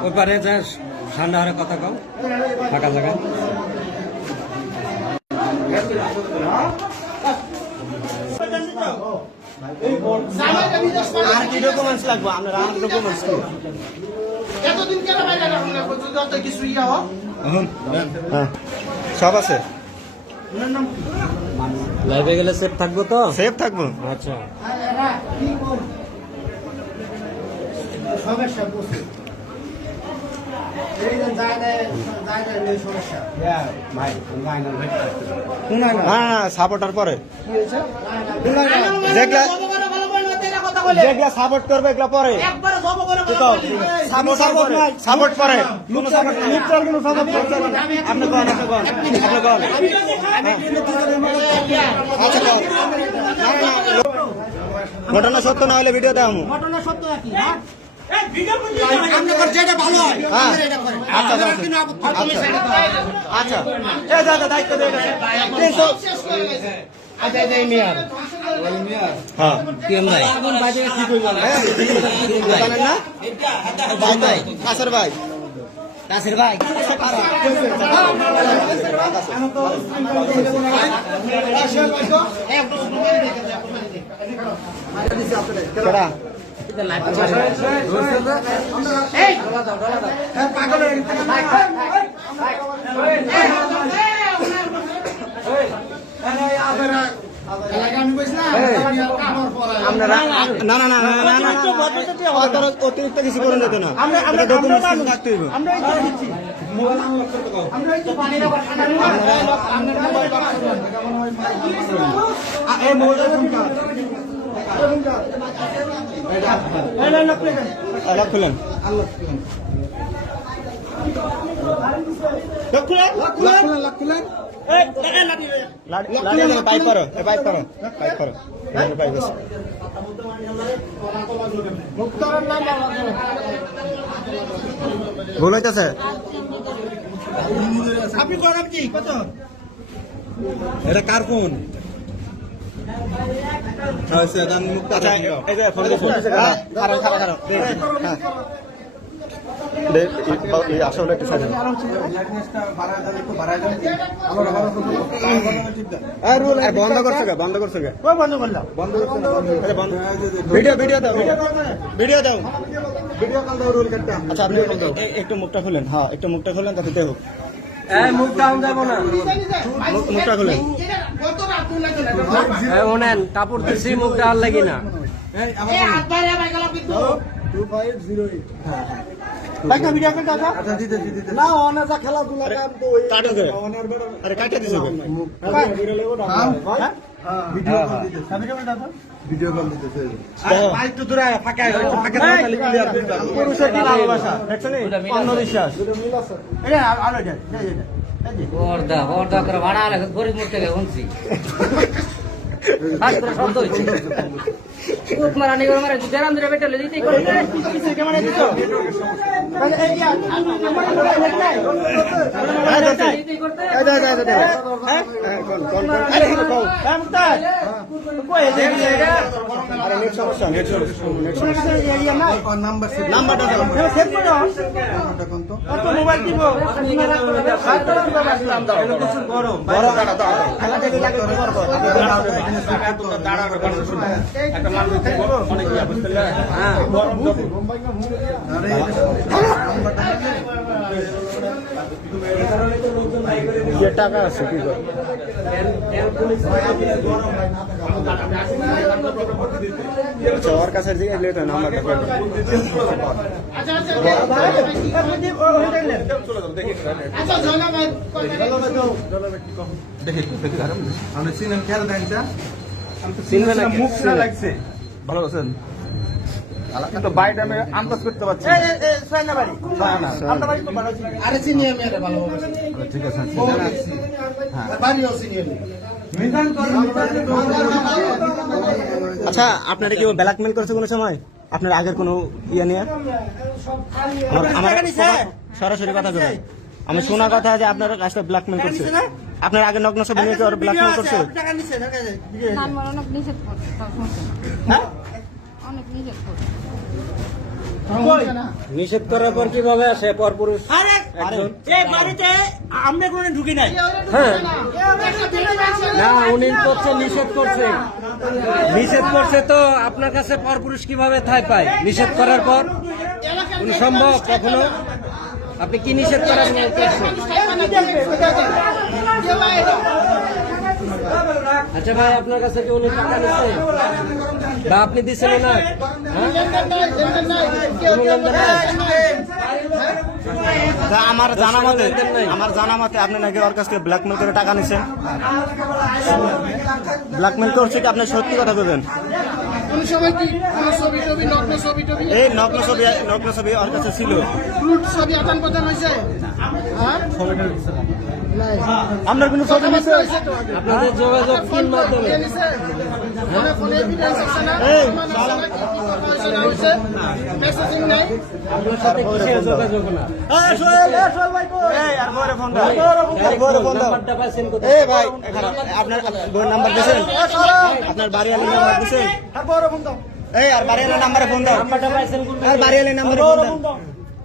ওই পারে যা ঠান্ডা হারে কথা কও। ফাঁকা জায়গা আর কি ডকুমেন্টস লাগবে? আপনার আর ডকুমেন্টস কি? এতদিন কেন বাইরে রাখুন না পর্যন্ত অত কিছু ইয়া হ্যাঁ। সব আছে? লাইভে গেলে সেফ থাকব তো? সেফ থাকব? আচ্ছা। বুঝছি না এই সমস্যা হ্যাঁ সাপোর্টার পরে যেগুলা সাপোর্ট করবে এগুলা পরে একবার জব করে সাপোর্ট সাপোর্ট পরে কোনো নিউট্রাল কোনো সাপোর্ট করতে আপনি কোন আপনি কোন আপনি কোন আচ্ছা কোন ঘটনা সত্য না হলে ভিডিও দাও ঘটনা সত্য একই। হ্যাঁ। হ্যাঁ। আচ্ছা আচ্ছা আচ্ছা। দাদা দায়িত্ব আচ্ছা হ্যাঁ। কি ভাই। জানেন ভাই। ভাই। কাসর ভাই। কাসির ভাই। কেডা? আপনারা না না না না না না অতর অতিরিক্ত কিছু করে নিতে না আমরা ডকুমেন্টস কিন্তু থাকতে হইব আমরা এই করে দিচ্ছি আমরা এই যে পানির আবার এই মোবাইলটা ফোনটা লক খুলেন আছে ভুল হইতেছে আপনি করেন কি কত এটা কার ফোন আচ্ছা এই যে ফোন দিছো খারাপ খারাপ খারাপ হ্যাঁ আসলে একটা সাইড বন্ধ করছে বন্ধ করছে বন্ধ করলাম। বন্ধ করছে। ভিডিও ভিডিও দাও। ভিডিও দাও ভিডিও কল দাও রুল কাটটা আচ্ছা আপনি একটু মুখটা খুলেন। হ্যাঁ একটু মুখটা খুলেন তাতে দেখো। এই মুখ ডাউন যাব না। মুখ- মুখটা খুলেন কত রাত লাগে না এই ওনেন কাপড় দিছি মুখ ডাল লাগি না এই হাত বাইরে বাইরে গেল কিন্তু বাইকটা ভিডিও করে দাও না অনা যা খেলাধুলা কাম তো ওই কাটো গে আরে কাটে দিছো গে পুরুষের কি ভালোবাসা দেখছেন অন্ধবিশ্বাস পর্দা পর্দা করে ভাড়া লাগে গরিব মুখ থেকে শুনছি হাত করে শব্দ হচ্ছে মারা নিগর মারা বেরাম দিলে দিতে করতে মোবাইল দিব বড় কাটা দাও দেখে যে টাকা আছে কি করব আচ্ছা ওর কাছে দিয়ে গেলে তো নাম্বারটা করে দাও। আচ্ছা আচ্ছা আচ্ছা জনা ভাই চিনবে না মুখটা লাগছে ভালো আছেন তো বাইরে আমি আন্দাজ করতে পারছি না। না আরে চিনি আমি এটা ভালো ঠিক আছে চিনি আমি। আচ্ছা আপনারা কি ব্ল্যাকমেল করেছে কোনো সময়? আপনার আগের কোনো ইয়ে নিয়ে? সরাসরি কথা বলেন আমি শোনা কথা যে আপনার কাজটা ব্ল্যাকমেল করছে। আপনার আগে নগ্ন সব নিয়ে কি ব্ল্যাকমেল করছে? নিষেধ করার পর কীভাবে আসে? পরপুরুষ আরে বাড়িতে আমরা কোনো ঢুকি নাই। হ্যাঁ। না। উনি করছে নিষেধ করছে। নিষেধ করছে তো আপনার কাছে পরপুরুষ কীভাবে থাই পায়? নিষেধ করার পর? উনি সম্ভব কখনো? আপনি কি নিষেধ করার আচ্ছা ভাই আপনার কাছে কি উনি টাকা নিচ্ছে? বা আপনি দিচ্ছেন না? হ্যাঁ? তা আমার জানা মতে আমার জানা মতে আপনি নাকি ওর কাছ থেকে ব্ল্যাকমেল করে টাকা নিছেন। ব্ল্যাকমেল করছে কি আপনি সত্যি কথা বলবেন? এই নগ্ন ছবি নগ্ন ছবি ওর কাছে ছিল। ছবি আদান প্রদান হয়েছে? হ্যাঁ? আপনার কোনো ছবি নিছে হয়েছে তো আপনাদের যোগাযোগ ফোন কোন মাধ্যমে? দিয়ে ফোনে ফোনে এভিডেন্স আছে না এই, মেসেজিং নাই। আপনার সাথে কিসের যোগাযোগ না? এই আর বউরে ফোন দাও। আর বউরে ফোন দাও। নাম্বারটা পাচ্ছেন কোথায় এই ভাই এখানে আপনার বউর নাম্বার দিয়েছেন আপনার বাড়িওয়ালার নাম্বার এই আর নাম্বারে ফোন দাও। নাম্বারটা কোন আর বাড়িওয়ালার নাম্বারে ফোন দাও। এই বাড়িওয়ালার নাম্বারে ফোন দেন আর বউরে ফোন দাও।